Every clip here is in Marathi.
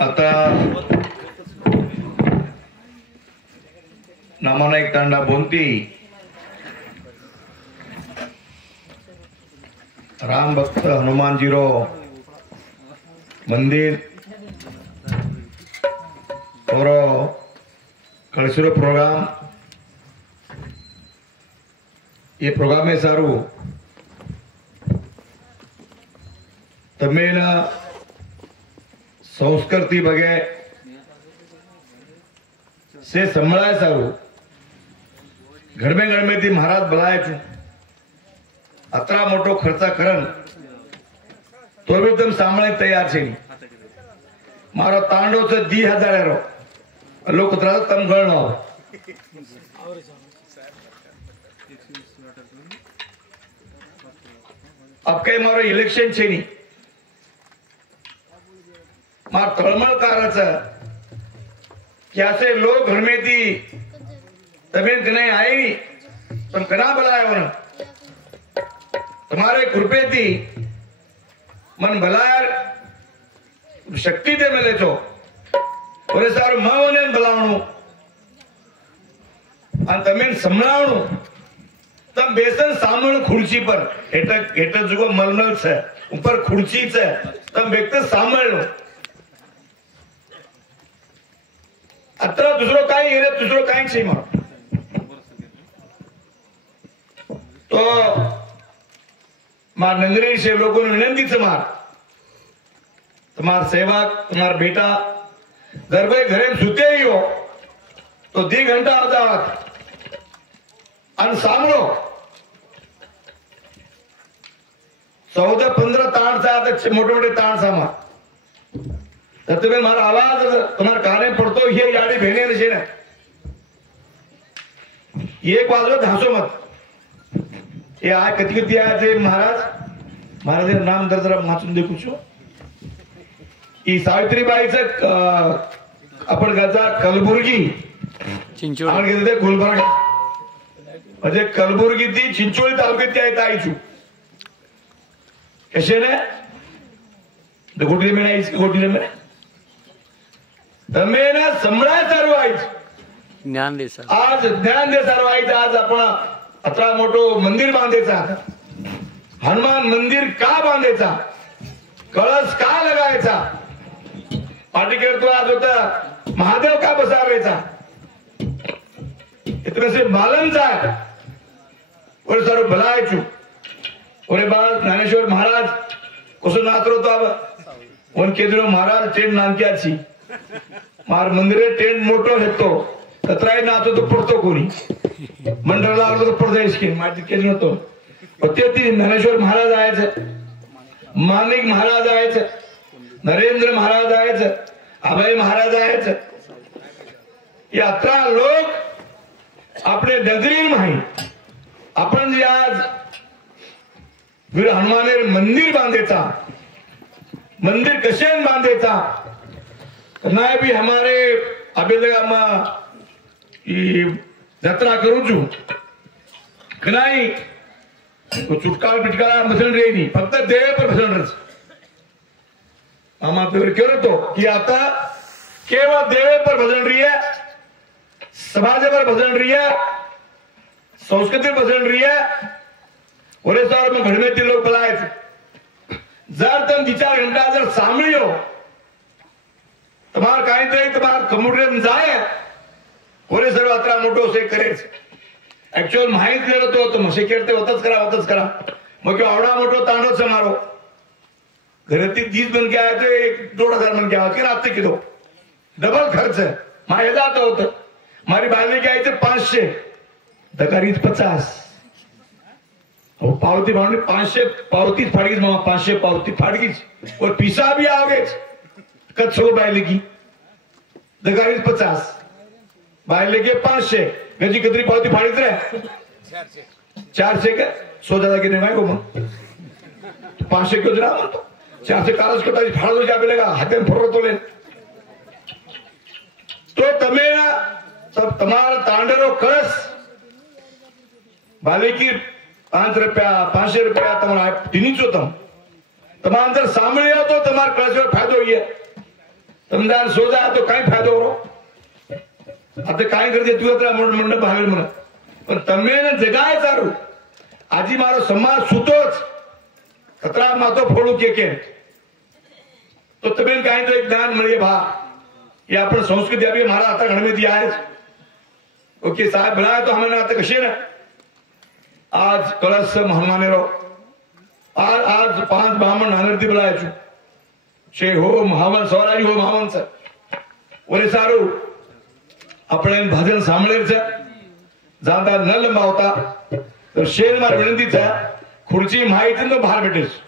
आता नामाना एक तांडा बोलती राम भक्त हनुमानजीरो मंदिर और कल्चरल प्रोग्राम ये प्रोग्राम में सारू तमिल संस्कृति बगे से संभळाय सारू घर में थी महाराज बुलाए छू अतरा मोटो खर्चा करन तो भी तुम सांभळे तैयार छे मारो तांडो से 10,000 रो लोग उतरा तम गणो अब कई मारो इलेक्शन छे नी मार तळमळ करायचं क्या से लोग घर में थी तबीयत नहीं आई नहीं तुम कना बुलाया हो तुम्हारे कृपे थी मन भलायर शक्ति दे मिले तो और सारू मावने बुलावणु अन तमेन संभळावणु तम बेसन सामण खुर्ची पर हेट जुगो मलमल छे ऊपर खुर्ची छे तम व्यक्ति सामळणु अत्र दुसरो काही येरे दुसरो काही छे मारो तो मार नंगरी से लोगों ने विनंती से मार तुम्हार सेवक तुम्हार बेटा दरबार घरे में सुते ही हो तो 2 घंटा आता अन सामनो 14-15 ताण सा मोटे मोटे ताण सा मार तर तुम्हें मारा आवाज तुम्हारे काने पड़तो ये याडी भेने नशे ना एक बाजू धासो मत ये आ कति कति आया थे महाराज नाम दर जरा वाचून दे कुछ ही सावित्रीबाई से आपण गाचा कलबुर्गी चिंचोली आपण गेले ते गुलबर्गा म्हणजे कलबुर्गी ती चिंचोली तालुक्यात ती आहे आईचू कशे ने तो गोटी में आई गोटी में तमे ना संभळा सर्व आई ज्ञान दे सर आज ज्ञान दे सर्व आई आज आपण अतरा मोटो मंदिर बांधायचा हनुमान मंदिर का बांधायचा कळस का लगायचा पाटीकर तो आज होता महादेव का बसावायचा इतने से बालन जा और सर भलायचू और बाद ज्ञानेश्वर महाराज कसो नातरो तो अब उनके दिनों महाराज टेंट नाम क्या छी मार मंदिरे टेंट मोटो है तो तत्राई नातो तो पड़तो कोणी मंडळला आलो तो प्रदेश की माटी के नतो पत्ती ज्ञानेश्वर महाराज आए थे मानिक महाराज आए थे नरेंद्र महाराज आए थे अभय महाराज आए थे यात्रा लोग अपने नगरी में अपन जी आज वीर हनुमाने मंदिर बांधेता मंदिर कशेन बांधेता ना भी हमारे अभी लगा यात्रा करू छू कनाई तो चुटकाल पिटकाला मसण रे नहीं फक्त देव पर मसण रच आम्हा पेवर केरो तो कि आता केवळ देवे पर भजन रही है समाज पर भजन रही है संस्कृति पर भजन रही है और सार में घर में ते लोग बुलाए थे जर तुम 2-4 घंटा जर सामळ्यो तुम्हार काही तरी तुम्हार कमुडरे जाए और सर्व अतरा मोटो से करे एक्चुअल माहित लेलो तो मसे केरते होतच करा मग क्यों आवडा मोटो तांडो से मारो घराती 30 बन के आए थे 1-1.5 बन के आए थे रात किलो डबल खर्च है माये जाता होता मारी बाली के आए थे 500 दकारीच 50 और पावती भावनी 500 पावती फाड़गीच मामा 500 पावती फाड़गीच और पीसा भी आओगे कच्छो बायले की दकारीच 50 बायले के 500 गजी कतरी पावती फाड़ीच रहे 400 के 100 ज्यादा कितने को मग 500 क्यों जरा तो 400 कागज को ताजी फाड़ दो जा मिलेगा हाथे में फरो तो ले तो तमेरा तब तमारा तांडरो कळस बाले की 5 रुपया 500 रुपया तुम्हारा दिनी चो तम अंदर सामने तो तुम्हारे कळस फायदो ये तमदान सोजा तो काय फायदो रो आता काय करते तू आता मंडप भावेल म्हणा पण તમે જગાય સારું આજી મારો સમાજ સૂતો જ કતરા માતો ફોડું કે તો તમે કાંઈ તો એક જ્ઞાન મળીએ ભા એ આપણે સંસ્કૃતિ આપીએ મારા હતા ગણમેથી આજ ઓકે સાહેબ ભણાય તો હમને आता कसे ना आज कलश हनुमाने रो आज 5 ब्राह्मण नानरती बोलाय छु शे हो महावन सवराजी हो महावन सर ओरे सारू આપણે ભજન સાંભળે છે જાતા ન લંબાવતા તો શેર માર વિનંતી છે ખુરચી માહિતી તો બહાર બેઠે છે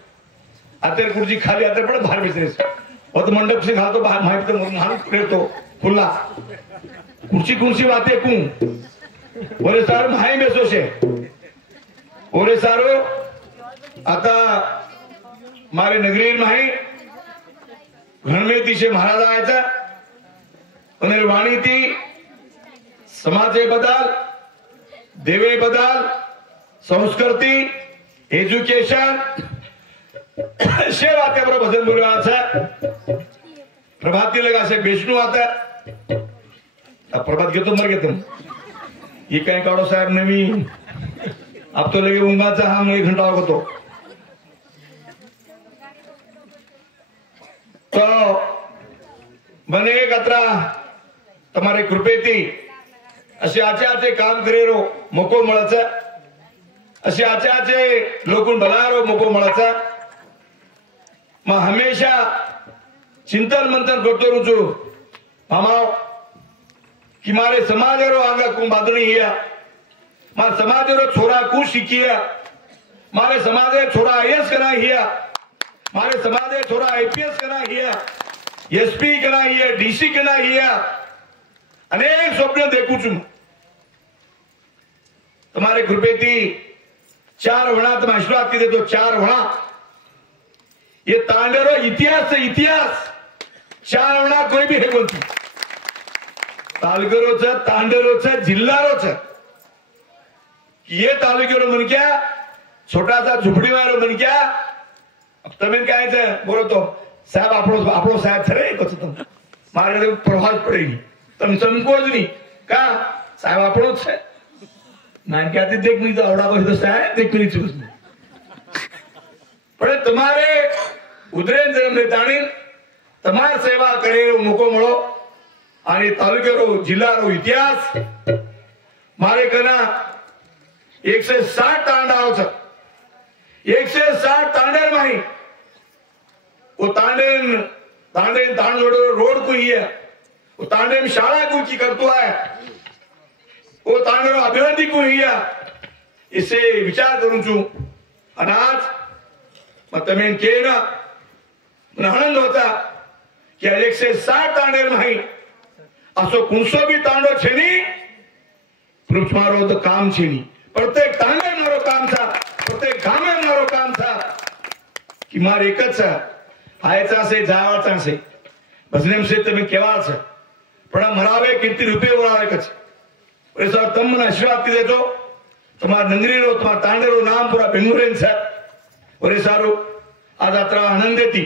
અત્યારે ખુરચી ખાલી અત્યારે પણ બહાર બેસે છે વત મંડપ से ખાતો બહાર માહિતી તો નાનું રહેતો ખુલ્લા ખુરચી વાતે કું ઓરે સાર માહી બેસો છે ઓરે સારો आता મારે નગરી માહી ઘણમેથી છે મહારાજ આયા અને વાણીથી समाजे बदल देवे बदल संस्कृति एज्युकेशन सेवा के बरोबर भजन बोलवा છે प्रभाती लगा से बेचनु आता अब प्रभात के तो मर गए तुम ये कहीं काढ़ो साहब नवी अब तो लगे ऊंगा चाह हम 1 घंटा होगा तो बने कतरा तुम्हारे कृपेती असे आचे काम करेरो मोको મળે असे आचे लोकून भलारो मोको મળે मैं हमेशा चिंतन मंथन करतो रहूं छू मामा कि मारे समाजरो आगा को बांधणी हिया मारे समाजरो छोरा को शिकिया मारे समाजे छोरा आईएएस करा हिया मारे समाजे छोरा आईपीएस करा हिया एसपी करा हिया डीसी करा हिया अनेक स्वप्न देखू छू तुम्हारे कृपेती 4 वणा तुम आशीर्वाद की दे तो 4 वणा ये तांडेरो इतिहास से इतिहास 4 वणा कोई भी है बोलती तालुकेरो छ तांडेरो छ जिल्हारो छ ये तालुकेरो मन क्या छोटा सा झुपड़ी वालो मन क्या अब तमें क्या है बोलो तो साहब आपड़ो साहब छरे कछ तुम मारे प्रभाव पड़ेगी तुम संकोच नहीं का साहब आपड़ो छे मैं कहती देख नहीं तो आवड़ा को तो साहब देख नहीं चूस पर तुम्हारे उदरेन जन्म देताणी તમાર સેવા કરેલો મોકો મળો અને તાલુકેરો જિલ્લાનો ઇતિહાસ મારે કના 160 તાંડાઓ છે 160 તાંડેર માં वो तांडेन तांडोड़ो रोड को ही है वो तांडेन शाला को की करतो है वो तांडोड़ो अभिवृद्धि को ही है इसे विचार करूं छू अनाज मतमें के ना आनंद होता कि 160 तांडेर माही असो कुणसो भी तांडो छे नी पुरुष मारो तो काम छे नी प्रत्येक तांडेर मारो काम था प्रत्येक गामे मारो काम था कि मारे एक ज आयचा से जावाचा से भजनेम से तमे केवाळ छे पण मरावे कीर्ति रूपे ओरावे कछ ऐसा तमने आशीर्वाद की देतो तमार नंगरीरो तमार तांडेरो नाम पूरा बेंगुरेन छे और सारो आ यात्रा आनंद देती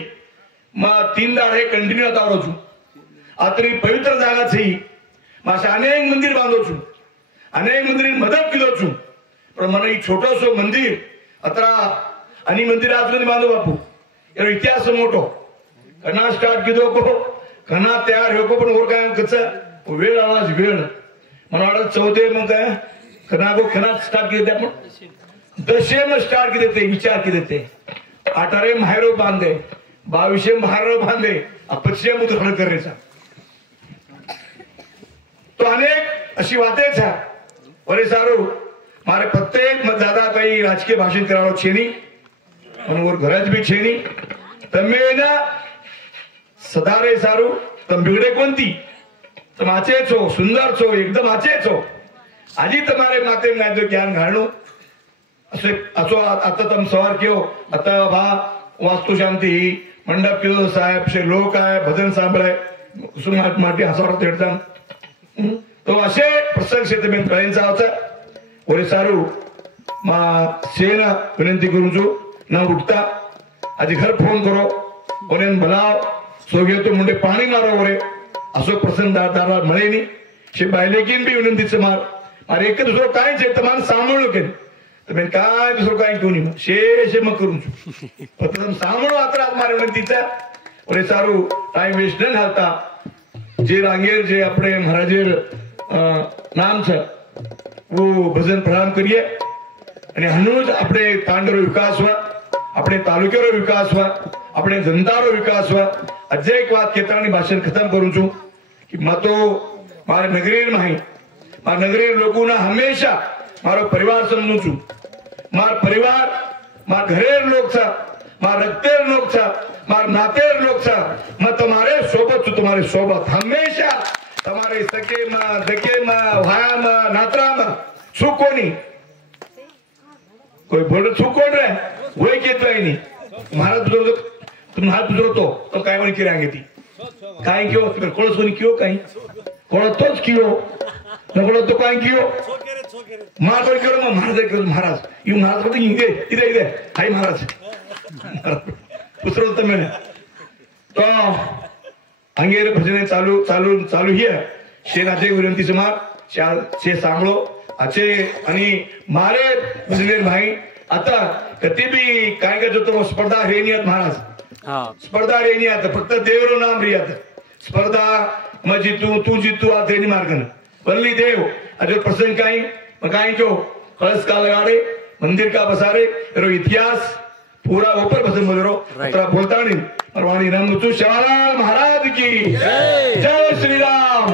मा 3 दाडे कंटिन्यू तावरो छु आतरी पवित्र जागा छे मासे अनेक मंदिर बांधो छु अनेक मंदिर मदद किलो छु पण મને ई छोटोसो मंदिर अत्रा आणि मंदिर आजून बांधो बापू एनो इतिहास मोटो कना स्टार्ट किदो को कना तयार हो को पण और काय कच वेळ आवाज वेळ मला वाटत 14 मग काय कना को कना स्टार्ट किदे आपण दशेम स्टार्ट किदे ते विचार किदे ते 18 माहेरो बांधे 22 माहेरो बांधे अपक्षे मुद्रण करायचा तो अनेक अशी वाते छा वरे सारू मारे प्रत्येक मत ज्यादा कई राजकीय भाषण करावो छे नी और गरज भी छे नी तमे ना सदारे सारू तम बिगड़े कोणती तम आचे छो सुंदर छो एकदम आचे छो आजी तुम्हारे माते में जो ज्ञान घालनो असे असो आता तम सवार क्यों आता भा वास्तु शांति मंडप किलो साहेब से लोक आए भजन सांभळे सुमात माटी हसावत हेडता तो असे प्रसंग से तमे कळेन जावचा ओरे सारू मा सेना विनंती करू छु न उठता आज घर फोन करो उन्हें बुलाओ सोगे तो मुंडे पाणी मारो रे असो प्रसन्न दादा મળે ની છે બાયલેકીન બી વિનંતી છે મારે એક દૂસરો કાંઈ છે તમારે સાંભળો કે તમે કાંઈ દૂસરો કાંઈ કહું નહીં શેષ એમ કરું છું પણ તમે સાંભળો આતરા મારી વિનંતી છે ઓરે સારું ટાઈમ વેસ્ટ ન હાલતા જે રાંગેર જે આપણે મહારાજેર નામ છે वो भजन प्रणाम करिए અને હનુજ આપણે તાંડરો વિકાસ વા આપણે તાલુકેરો વિકાસ વા આપણે જનતારો વિકાસ વા આજે એક વાત કેતરાની ભાષણ ખતમ કરું છું કે માં તો મારા નગરીમાં હી મારા નગરી લોકોના હંમેશા મારો પરિવાર સમજું છું મારા પરિવાર મારા ઘરેર લોક છે મારા રક્તેર લોક છે મારા નાતેર લોક છે मैं तुम्हारे सोबत છું तुम्हारे सोबत हमेशा તમારે સકેમાં ધકેમાં ભાયામાં નાતરામાં શું કોની કોઈ બોલ શું કોણ રે હોય કેતો નહીં महाराज बुजुर्ग तुम हाथ बुजुर्ग तो काय म्हणे किरांगे ती काय कियो कोळस कोणी कियो काय कोळ तोच कियो नकोळ तो काय कियो महाराज कियो महाराज यू महाराज बोलते इथे इथे इथे हाय महाराज उसरो તમે तो अंगेर भजने चालू चालू चालू हिय शेनाचे विनंती समार शे सांगलो आचे आणि मारे भजने भाई आता कधी बी काय करतो तो स्पर्धा रेनियात महाराज स्पर्धा रेनियात फक्त देवरो नाम रियात स्पर्धा मग जितू तू जितू आ रेनी मार्गन बल्ली देव अजो प्रसंग काय मग काय जो कळस का लगाडे मंदिर का बसारे रो इतिहास पूरा ऊपर भजन बोलो तरा बोलता नहीं परवाणी राम मुतु शवालाल महाराज की जय श्री राम